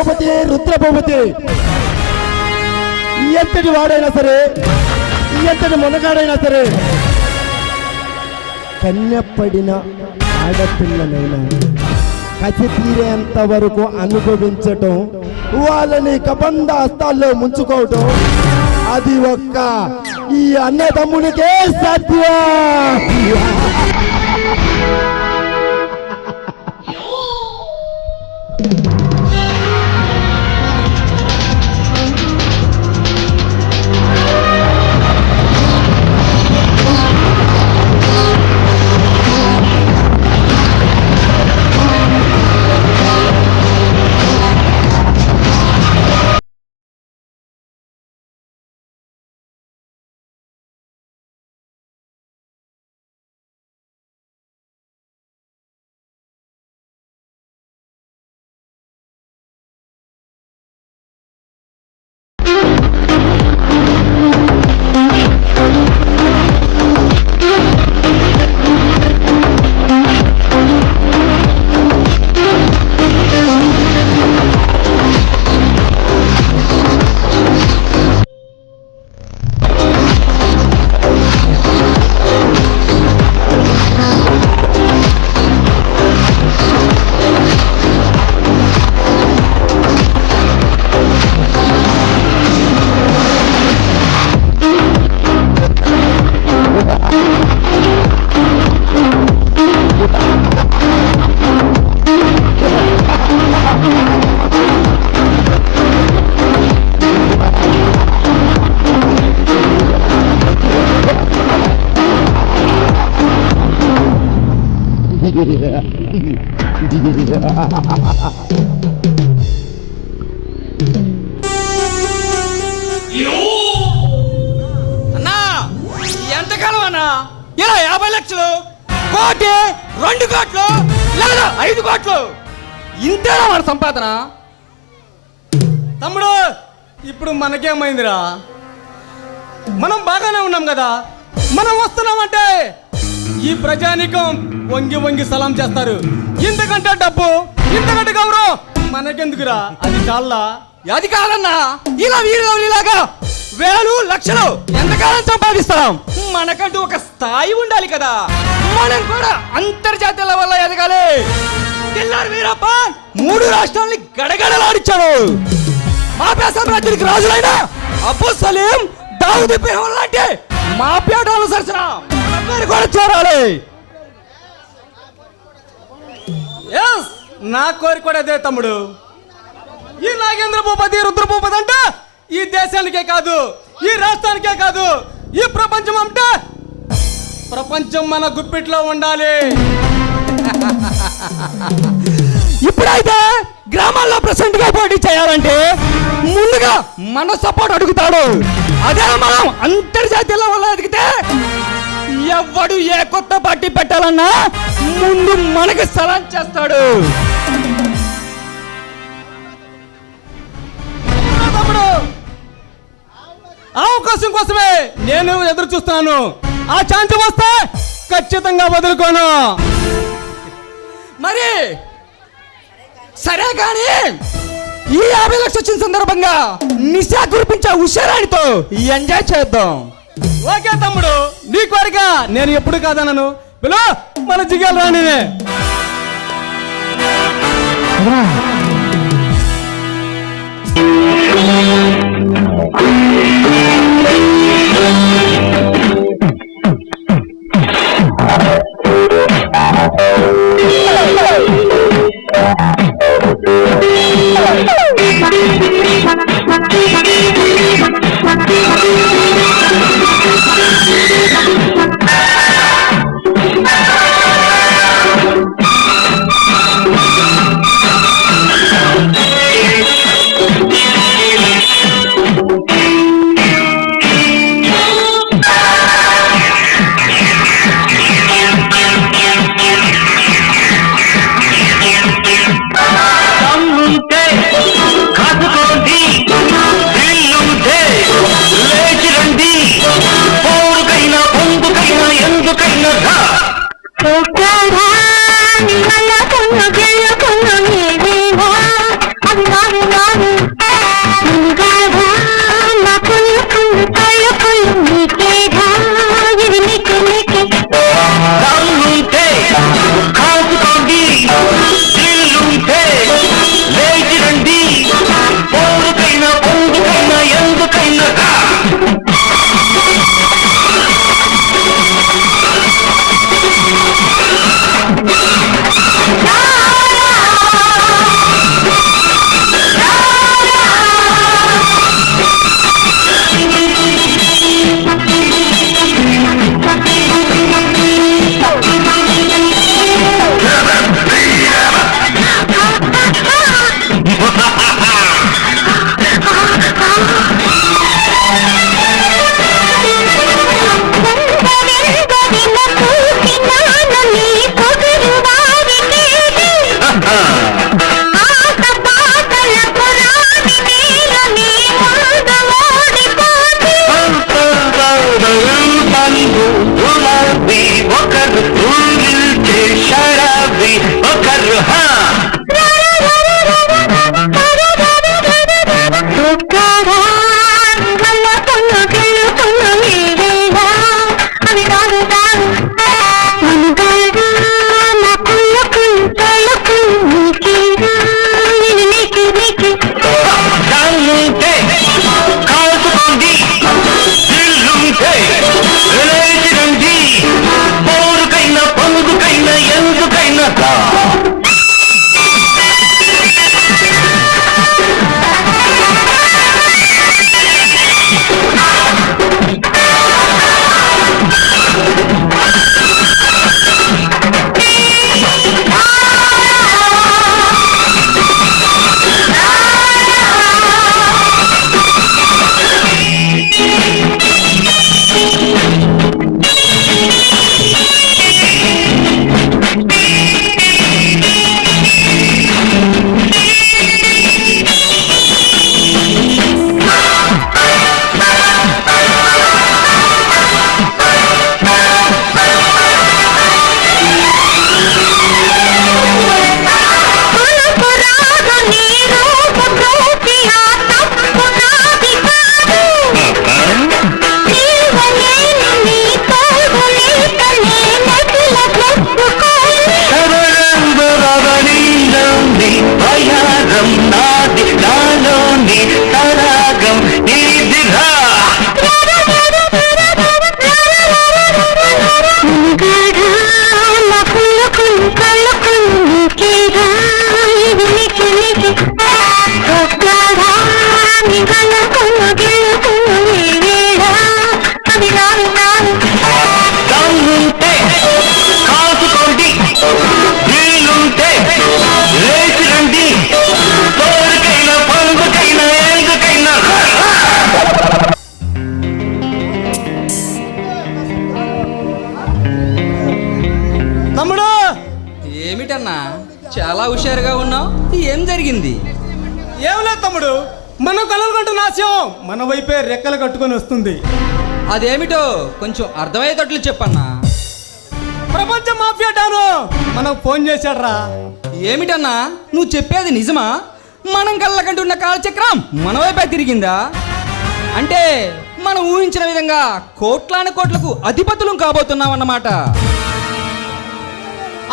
భూపతి రుద్ర భూపతి ఎంతటి వాడైనా సరే, ఎంతటి మునగాడైనా సరే, కన్యపడిన ఆడపిల్లనైనా కసి తీరేంత వరకు అనుభవించటం, వాళ్ళని కబంధ హస్తాల్లో ముంచుకోవటం, అది ఒక్క ఈ అన్నదమ్మునికే సాధ్యం. అన్నా ఎంతకాలం అన్నా ఇలా 50 లక్షలు, కోటి, 2 కోట్లు లేదా 5 కోట్లు ఇంతేనా మన సంపాదన? తమ్ముడు ఇప్పుడు మనకేమైందిరా? మనం బాగానే ఉన్నాం కదా. మనం వస్తున్నామంటే ఈ ప్రజానికం వంగి వంగి సలాం చేస్తారు. ఇంతకంటే డబ్బు, ఇంతకంటే గౌరవం మనకెందుకురా? అది చాలా. అది కాదన్నా, ఇలా వీరులాగా వేలు లక్షలు ఎంతకాలం సంపాదిస్తాం? మనకంటూ ఒక స్థాయి ఉండాలి కదా. మనం కూడా అంతర్జాతీయ లెవెల్లో ఎదగాలి. తెల్లారి వీరప్ప 3 రాష్ట్రాలని గడగడలాడించాడు. మాఫియా సామ్రాజ్యానికి రాజులైన అబ్బు సలీం, దావుద్ ఇబ్రహీం లాంటి మాఫియాటాలు సరసన మన కూడా చేరాలి. నా కోరిక కూడా అదే తమ్ముడు. ఈ నాగేంద్ర భూపతి, రుద్ర భూపతి అంటే ఈ దేశానికే కాదు, ఈ రాష్ట్రానికే కాదు, ఈ ప్రపంచం అంటే ప్రపంచం మన గుప్పిట్లో ఉండాలి. ఇప్పుడైతే గ్రామాల్లో ప్రెసిడెంట్ గా పోటీ చేయాలంటే ముందుగా మన సపోర్ట్ అడుగుతాడు. అదే మనం అంతర్జాతీయ లెవెల్లో ఎదిగితే ఎవడు ఏ కొత్త పార్టీ పెట్టాలన్నా ముందు మనకి సలాం చేస్తాడు. అవకాశం కోసమే నేను ఎదురు చూస్తున్నాను. ఆ ఛాన్స్ వస్తే ఖచ్చితంగా వదులుకోను. మరి సరే కానీ ఈ 50 లక్షలు వచ్చిన సందర్భంగా నిశా కురిపించే హుషారానితో ఎంజాయ్ చేద్దాం. ఓకే తమ్ముడు, నీ కోరిక నేను ఎప్పుడు కాదన్నాను. పిలో మన జిగేలు రాని. ఏమిటన్నా చాలా హుషారుగా ఉన్నావు, ఏం జరిగింది? ఏం లేదు తమ్ముడు, మనం కలలు కంటున్న ఆశయం మన వైపే రెక్కలు కట్టుకొని వస్తుంది. అదేమిటో కొంచెం అర్థమయ్యేటట్లు చెప్పన్నా. ప్రపంచ మాఫియా డాను మనకు ఫోన్ చేశాడ్రా. ఏమిటన్నా నువ్వు చెప్పేది నిజమా? మనం కళ్ళకంటున్న కాలచక్రం మన వైపే తిరిగిందా? అంటే మనం ఊహించిన విధంగా కోట్లాను కోట్లకు అధిపతులం కాబోతున్నాం అన్నమాట.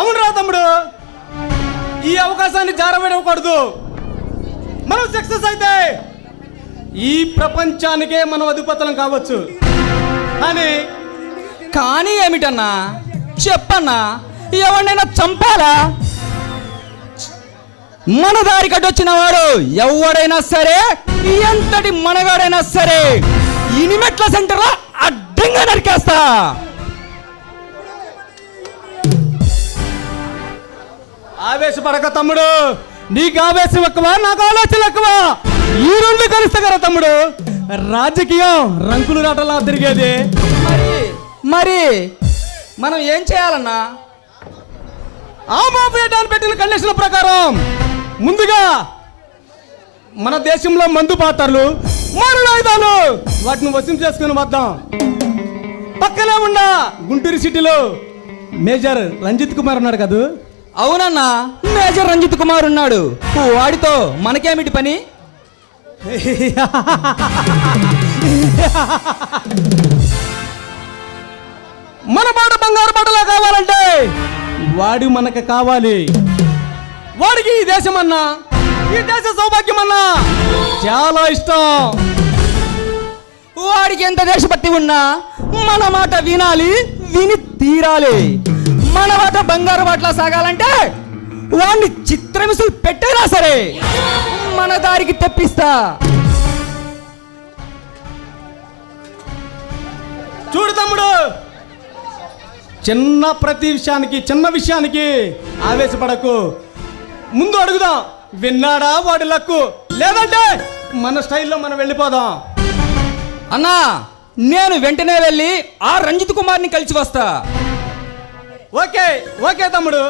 అవునరా తమ్ముడు, ఈ అవకాశాన్ని జారవేయకూడదు. మనం సక్సెస్ అయితే ఈ ప్రపంచానికే మనం అధిపతులం కావచ్చు. కానీ ఏమిటన్నా చెప్పన్నా, ఎవరినైనా చంపాలా? మన దారి కట్టొచ్చిన వాడు ఎవడైనా సరే, ఎంతటి మనగాడైనా సరే, ఇనిమెట్ల సెంటర్లో అడ్డంగా నరికేస్తా. ఆవేశపడక తమ్ముడు, నీకు ఆవేశం ఎక్కువ, నాకు ఆలోచన ఎక్కువ. ఈ రెండు కలిస్తే కదా తమ్ముడు రాజకీయం రంకులు రాటలా తిరిగేది. మరి మనం ఏం చేయాలన్నా? ఆ మాఫియాటాన్ని పెట్టిన కండిషన్ ప్రకారం ముందుగా మన దేశంలో మందు పాత్రలు, మారణాయుధాలు వాటిని వశం చేసుకుని వద్దాం. పక్కనే ఉన్న గుంటూరు సిటీలో మేజర్ రంజిత్ కుమార్ ఉన్నాడు కదా. అవునన్నా, మేజర్ రంజిత్ కుమార్ ఉన్నాడు. వాడితో మనకేమిటి పని? మన బాట బంగారు బాటలా కావాలంటే వాడు మనకు కావాలి. వాడికి ఈ దేశం అన్నా, ఈ దేశ సౌభాగ్యం అన్నా చాలా ఇష్టం. వాడికి ఎంత దేశభక్తి ఉన్నా మన మాట వినాలి, విని తీరాలి. మన మాట బంగారు బాటలా సాగాలంటే వాడిని చిత్రమిసులు పెట్టేలా సరే మన దారికి తెప్పిస్తా. చూడు తమ్ముడు, చిన్న విషయానికి ఆవేశపడకు. ముందు అడుగుదాం, విన్నాడా వాడి లక్కు, లేదంటే మన స్టైల్లో మనం వెళ్ళిపోదాం. అన్నా, నేను వెంటనే వెళ్ళి ఆ రంజిత్ కుమార్ని కలిసి వస్తా. ఓకే ఓకే తమ్ముడు.